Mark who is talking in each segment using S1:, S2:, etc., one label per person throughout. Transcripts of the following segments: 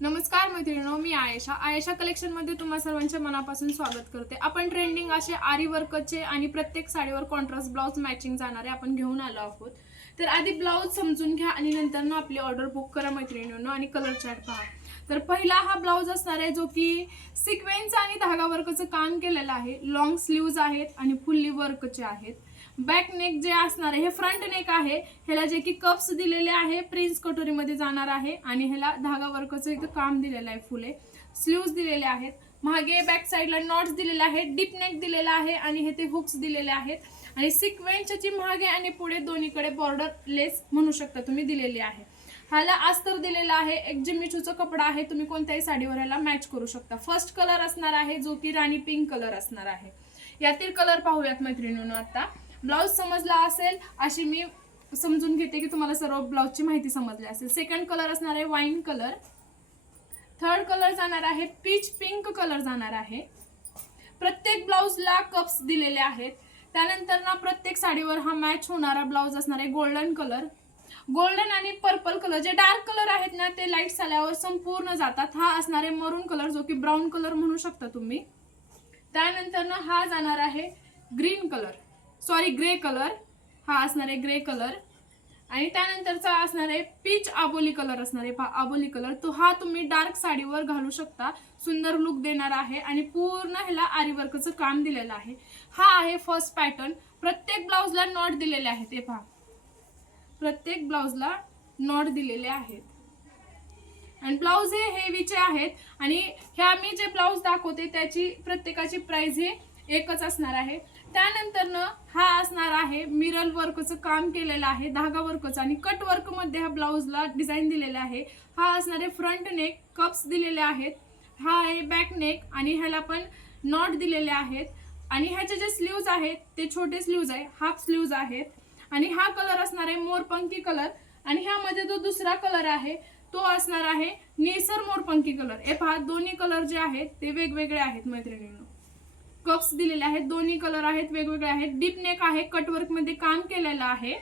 S1: नमस्कार मैत्रिणींनो मी आयशा. आयशा कलेक्शनमध्ये तुम्हा सर्वांच्या मनापासून स्वागत करते. आपण ट्रेंडिंग असे आरी वर्कचे आणि प्रत्येक साडीवर कॉन्ट्रास्ट ब्लाऊज मॅचिंग जाणारे आपण घेऊन आलो आहोत. तर आधी ब्लाऊज समजून घ्या आणि नंतर ना आपली ऑर्डर बुक करा मैत्रिणींनो आणि कलर चार्ट पहा. तर पहिला हा ब्लाऊज असणार आहे जो की सिक्वेन्स आणि धागा वर्कचं काम केलेलं आहे. लॉंग स्लीव्ज आहेत आणि फुल्ली वर्कचे आहेत. बॅक नेक जे असणार आहे हे फ्रंट नेक आहे. ह्याला जे की कप्स दिलेले आहे प्रिन्स कटोरीमध्ये जाणार आहे. आणि ह्याला धागा वर्कचं इथं काम दिलेलं आहे फुले. स्लीव्ज दिलेले आहेत. मागे बॅक साईडला नॉट्स दिलेले आहेत डीप नेक दिलेला आहे आणि हे ते हुक्स दिलेले आहेत. आणि सिक्वेन्सची मागे आणि पुढे दोन्हीकडे बॉर्डर लेस म्हणू शकता तुम्ही दिलेली आहे. ह्याला अस्तर दिलेला आहे एक जिम्मीचूचा कपडा आहे तुम्ही कोणत्याही साडीवर ह्याला मॅच करू शकता. फर्स्ट कलर असणार आहे जो की राणी पिंक कलर असणार आहे. यातील कलर पाहूयात मैत्रिणीनं आता. ब्लाऊज समजला असेल अशी मी समजून घेते की तुम्हाला सर्व ब्लाऊजची माहिती समजली असेल. सेकंड कलर असणार आहे वाईन कलर थर्ड कलर जाणार आहे पीच पिंक कलर जाणार आहे. प्रत्येक ब्लाऊजला कप्स दिलेले आहेत. त्यानंतर ना प्रत्येक साडीवर हा मॅच होणारा ब्लाऊज असणार आहे गोल्डन कलर गोल्डन आणि पर्पल कलर जे डार्क कलर आहेत ना ते लाइट आल्यावर संपूर्ण जातात. हा असणार आहे मरून कलर जो की ब्राऊन कलर म्हणू शकता तुम्ही. त्यानंतर ना हा जाणार आहे green colour sorry grey colour. हा असणार आहे ग्रे कलर. आणि त्यानंतरचा असणार आहे पीच आबोली कलर असणार आहे. पहा आबोली कलर. तो हा तुम्ही डार्क साडीवर घालू शकता. सुंदर लुक देणार आहे आणि पूर्ण ह्याला आरीवर्कचं काम दिलेलं आहे. हा आहे फर्स्ट पॅटर्न प्रत्येक ब्लाऊजला नॉट दिलेले आहेत. हे पहा. प्रत्येक ब्लाऊजला नॉट दिलेले आहेत. आणि ब्लाऊज हे हेवीचे आहेत. आणि ह्या मी जे ब्लाऊज दाखवते त्याची प्रत्येकाची प्राइस हे एकच असणार आहे. त्यानंतर हा असणार आहे मिरल वर्कचं काम केलेलं आहे धागा वर्कचं आणि कट वर्कमध्ये हा ह्या ब्लाऊजला डिझाईन दिलेला आहे. हा असणार आहे फ्रंट नेक कप्स दिलेले आहेत. हा आहे बॅक नेक आणि ह्याला पण नॉट दिलेले आहेत. आणि ह्याचे जे स्लीव्ज आहेत ते छोटे स्लीव्ज आहे हाफ स्लीव्ज आहेत. आणि हा कलर असणार आहे मोरपंखी कलर. आणि ह्यामध्ये जो दुसरा कलर आहे तो असणार आहे निसर मोरपंखी कलर. हे पहा दोन्ही कलर जे आहेत ते वेगवेगळे आहेत मैत्रिणींना. कप्स दिलेले आहेत. दोन्ही कलर आहेत वेगवेगळे आहेत. डीप नेक आहे कटवर्कमध्ये काम केलेलं आहे.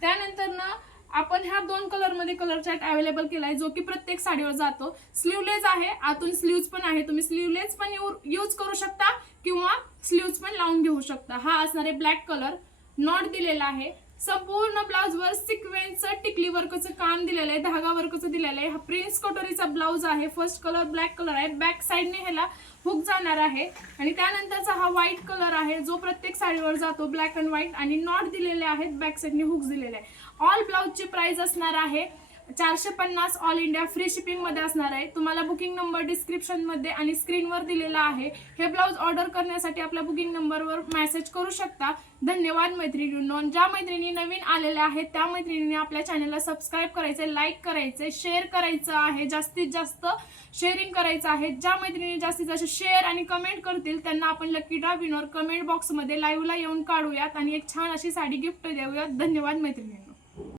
S1: त्यानंतर ना आपण ह्या दोन कलरमध्ये कलर चार्ट अवेलेबल केलाय जो की प्रत्येक साडीवर जातो. स्लीवलेस आहे आतून स्लीव्ज पण आहे. तुम्ही स्लीवलेस पण यूज करू शकता किंवा स्लीव्ज पण लावून घेऊ शकता. हा असणार आहे ब्लॅक कलर नॉट दिलेला आहे. संपूर्ण ब्लाउज वर सिक्वेन्सचं टिकली वर्कचं काम दिलेलं आहे धागा वर्कचं दिलेलं आहे. हा प्रिन्स कटोरीचा ब्लाउज आहे. फर्स्ट कलर ब्लॅक कलर आहे. बॅक साईडने ह्याला हुक जाणार आहे. आणि त्यानंतरचा हा व्हाईट कलर आहे. जो प्रत्येक साडीवर जातो ब्लॅक अँड व्हाईट आणि नॉट दिलेले आहेत बॅक साईडने हुक्स दिलेले आहे ऑल ब्लाउजची प्राइस असणार आहे चारशे पन्नास ऑल इंडिया फ्री शिपिंगमध्ये असणार आहे. तुम्हाला बुकिंग नंबर डिस्क्रिप्शनमध्ये आणि स्क्रीनवर दिलेला आहे. हे ब्लाऊज ऑर्डर करण्यासाठी आपल्या बुकिंग नंबरवर मेसेज करू शकता. धन्यवाद मैत्रिणींनो. ज्या मैत्रिणी नवीन आलेल्या आहेत त्या मैत्रिणीने आपल्या चॅनलला सबस्क्राईब करायचे लाईक करायचे शेअर करायचं आहे. जास्तीत जास्त शेअरिंग करायचं आहे. ज्या मैत्रिणी जास्तीत जास्त शेअर आणि कमेंट करतील त्यांना आपण लकी ड्रा विनर कमेंट बॉक्समध्ये लाईव्हला येऊन काढूयात आणि एक छान अशी साडी गिफ्ट देऊयात. धन्यवाद मैत्रिणींना.